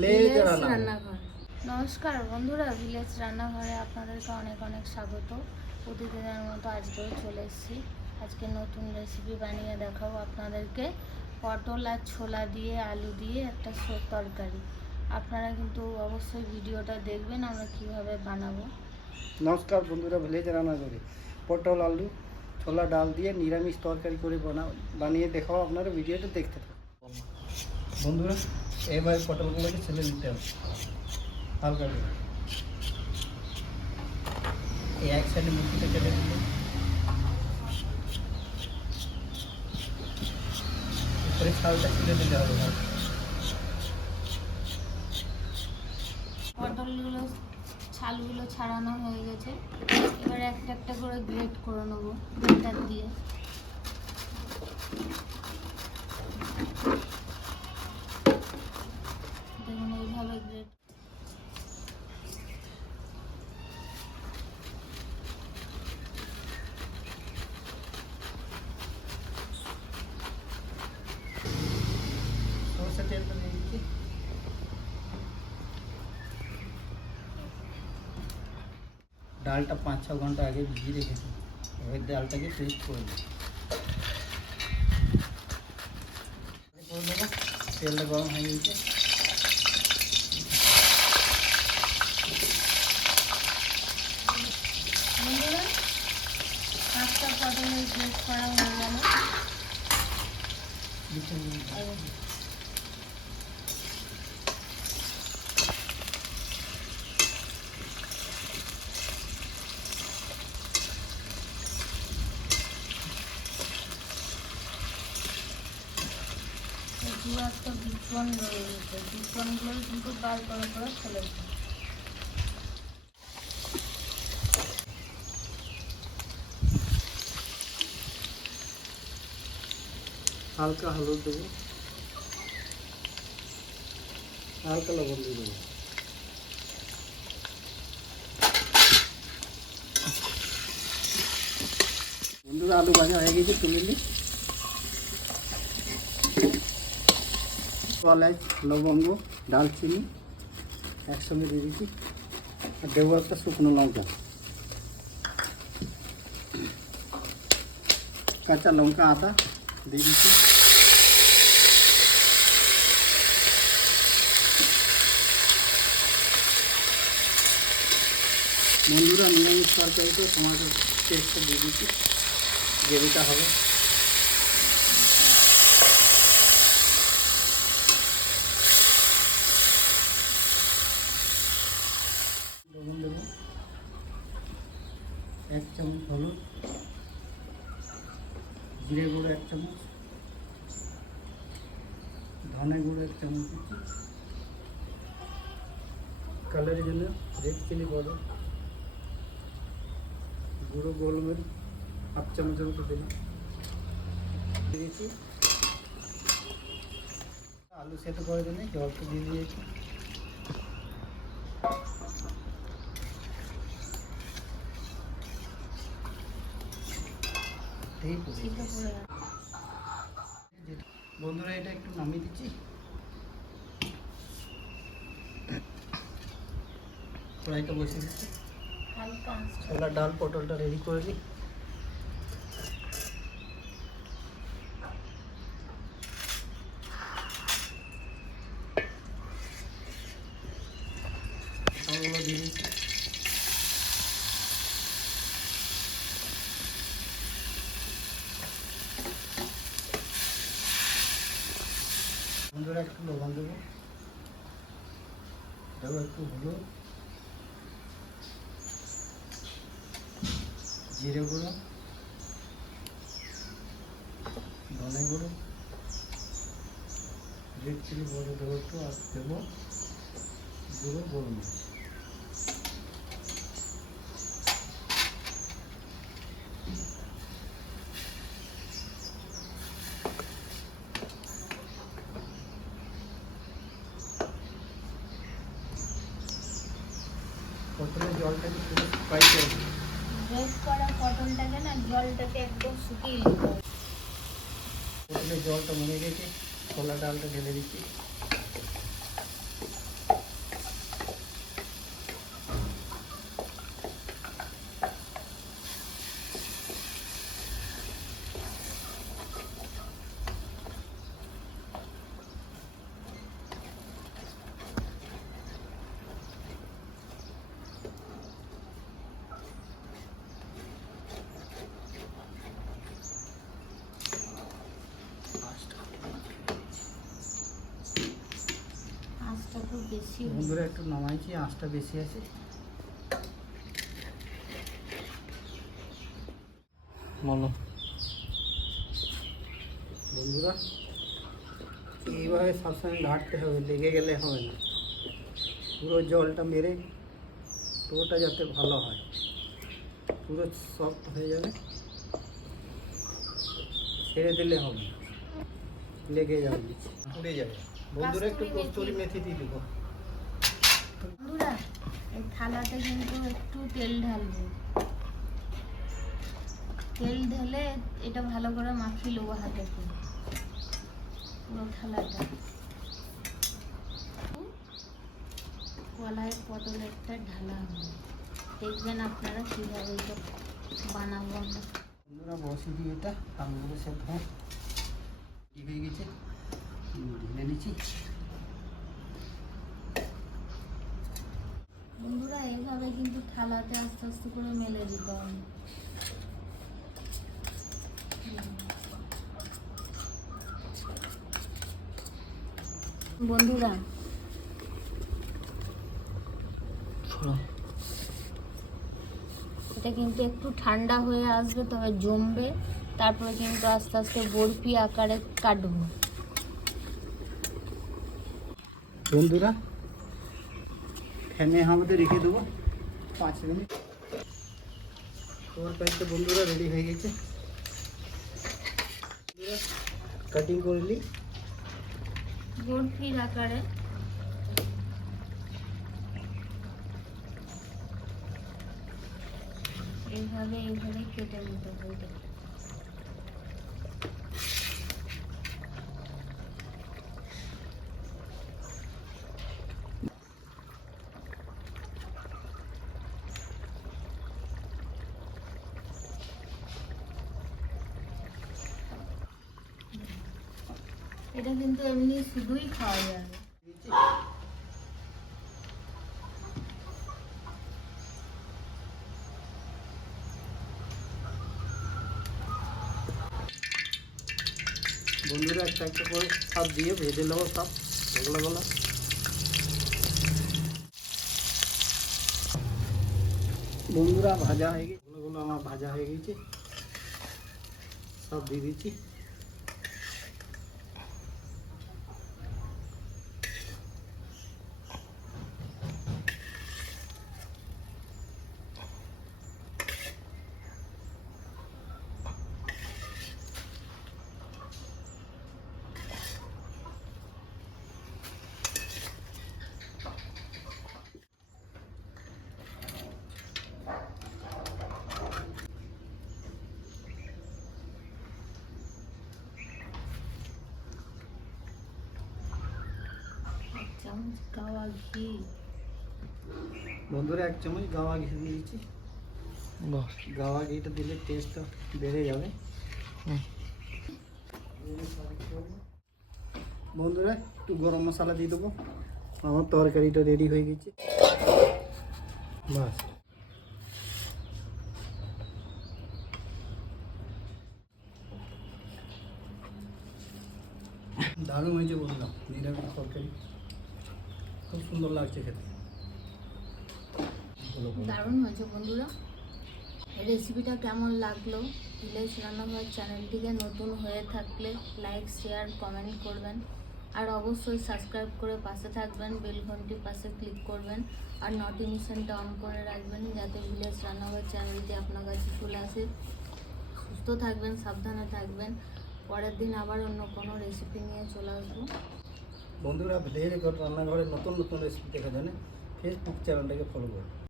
Village রান্নাঘর। নমস্কার বন্ধুরা ভিলেজ রান্নাঘরে আপনাদেরকে অনেক অনেক স্বাগত। প্রতিদিনের মতো আজকেও চলে এসেছি। আজকে নতুন রেসিপি বানিয়ে দেখাবো আপনাদেরকে। পটল আর ছোলা দিয়ে আলু দিয়ে একটা সব তরকারি। আপনারা কিন্তু অবশ্যই ভিডিওটা দেখবেন আমরা কীভাবে বানাবো। নমস্কার বন্ধুরা ভিলেজ রান্না করি পটল আলু ছোলা ডাল দিয়ে নিরামিষ তরকারি করে বানা বানিয়ে দেখাও আপনারা ভিডিওটা দেখতে থাকুন। বন্ধুরা এবার পটলগুলোকে ছেলে নিতে হবে। হালকা করে। এই এক সাইডে মুখিটা কেটে দিলে। উপরে ছালটা ছিলে দিতে হবে পটলগুলো, ছালগুলো ছাড়ানো হয়ে গেছে। এবার একটা একটা করে গ্রেট করে নেব গ্রেটার দিয়ে দেখুন এইভাবে গ্রেট সরষে তেলটা দিয়ে দিচ্ছি ডালটা পাঁচ ছ ঘণ্টা আগে ভিজিয়ে রেখেছি এবার ডালটাকে পেস্ট করে দিই করে দেবো তেলটা গরম হয়ে গেছে বন্ধুরা পাঁচটা পটলের গ্রেট করা হয়ে গেল একটা বিপন রয়ে গেছে। বিপনগুলো কিন্তু বার করে করে ফেলে হালকা হলুদ দেবো। হালকা লবণ দিয়ে দেবো। বন্ধুরা, আলু ভাজা হয়ে গেছে, তুলে নিই। এলাচ লবঙ্গ দালচিনি একসঙ্গে দিয়ে দিচ্ছি। আর দেবো একটা শুকনো লঙ্কা। কাঁচা লঙ্কা আদা দিয়ে দিচ্ছি। বন্ধুরা, নিরামিষ তরকারিতে টমাটো পেস্টটা দিয়ে দিচ্ছি। গ্রেভিটা হবে লবণ দেবো এক চামচ হলুদ, জিরে গুঁড়ো এক চামচ, ধনে গুঁড়ো এক চামচ। কালারের জন্য রেড চিলি পাউডার গুঁড়ো গোলমরিচ হাফ চামচের মতো দিলাম। দিয়েছি। আলু সেদ্ধ করার জন্য জলটা দিয়ে দিয়েছি। করে রাখ। বন্ধুরা এটা একটু নামিয়ে দিচ্ছি। কড়াইটা বসে দিচ্ছি। ছোলা ডাল পটলটা রেডি করে দিই দিয়ে দিচ্ছি। বন্ধুরা, একটু লবণ দেবো। দেবো একটু হলুদ। জিরে গুঁড়ো। ধনে গুঁড়ো। রেড চিলি বড়ো দেবো একটু, আর দেবো গুঁড়ো গোলমরিচ। প্রথমে জলটাকে পুরো করে দিই। গ্রেট করা পটলটাকে না জলটাকে একদম শুকিয়ে নিতে হবে প্রথমে জলটা মরে গেছে ছোলা ডালটা ঢেলে দিচ্ছি আঁচটা খুব বেশি হয়েছে। বন্ধুরা একটু নামাইছি আঁচটা বেশি আছে? বলো। বন্ধুরা এইভাবে সবসময় ঘাটতে হবে লেগে গেলে হবে না। পুরো জলটা মেরে পুরোটা যাতে ভালো হয়। পুরো সফট হয়ে যাবে। ছেড়ে দিলে হবে না। লেগে যাবে। নিচে, পুড়ে যাবে। বন্ধুরা একটু কাস্তুরি কস্তুরি মেথি দিয়ে দেবো। বন্ধুরা, এই থালাতে কিন্তু একটু তেল ঢালবো। তেল ঢেলে এটা ভালো করে মাখিয়ে নেব হাতে করে। পুরো থালাটা। কলায় পটলেরটা ঢালা হবে। দেখবেন আপনারা কীভাবে এটা বানাবো বন্ধুরা, বসে দিই এটা সেদ্ধ রেডি হয়ে গেছে। নিচ্ছি বন্ধুরা এইভাবে কিন্তু থালাতে আস্তে আস্তে করে মেলে দিতে হবে বন্ধুরা এটা কিন্তু একটু ঠান্ডা হয়ে আসবে তবে জমবে। তারপরে কিন্তু আস্তে আস্তে বরফি আকারে কাটবো। বন্ধুরা ফ্যানে আমাদের রেখে দেবো। পাঁচ মিনিট। প্যান্টটা বন্ধুরা রেডি হয়ে গেছে। কাটিং করে নিই। বরফির আকারে। এইভাবে এইভাবে কেটে নিতে হবে। এটা কিন্তু এমনি শুধুই খাওয়া যাবে বন্ধুরা, একটা একটা করে সব দিয়ে ভেজে নেব সব এগুলোগুলো বন্ধুরা, ভাজা হয়ে গেছে। এগুলোগুলো আমার ভাজা হয়ে গেছে। সব দিয়ে দিচ্ছি এক চামচ গাওয়া ঘি। বন্ধুরা এক চামচ গাওয়া ঘি দিয়ে দিচ্ছি। গাওয়া ঘিটা দিলে টেস্টটা বেড়ে যাবে। বন্ধুরা একটু গরম মশলা দিয়ে দেবো। আমার তরকারিটা রেডি হয়ে গেছে। বাস দারুণ হয়েছে বললাম নিরামিষ তরকারি। খুব সুন্দর লাগছে খেতে। দারুণ হয়েছে বন্ধুরা। রেসিপিটা কেমন লাগল? ভিলেজ রান্নাঘর চ্যানেলটিকে নতুন হয়ে থাকলে লাইক শেয়ার কমেন্ট করবেন। আর অবশ্যই সাবস্ক্রাইব করে পাশে থাকবেন বেল ঘন্টির পাশে ক্লিক করবেন। আর নোটিফিকেশনটা অন করে রাখবেন যাতে ভিলেজ রান্নাঘর চ্যানেলটি আপনার কাছে চলে আসে। সুস্থ থাকবেন, সাবধানে থাকবেন। পরের দিন আবার অন্য কোনো রেসিপি নিয়ে চলে আসব। বন্ধুরা ভিলেজ রান্নাঘরের নতুন নতুন রেসিপি দেখার জন্য ফেসবুক চ্যানেলটাকে ফলো করুন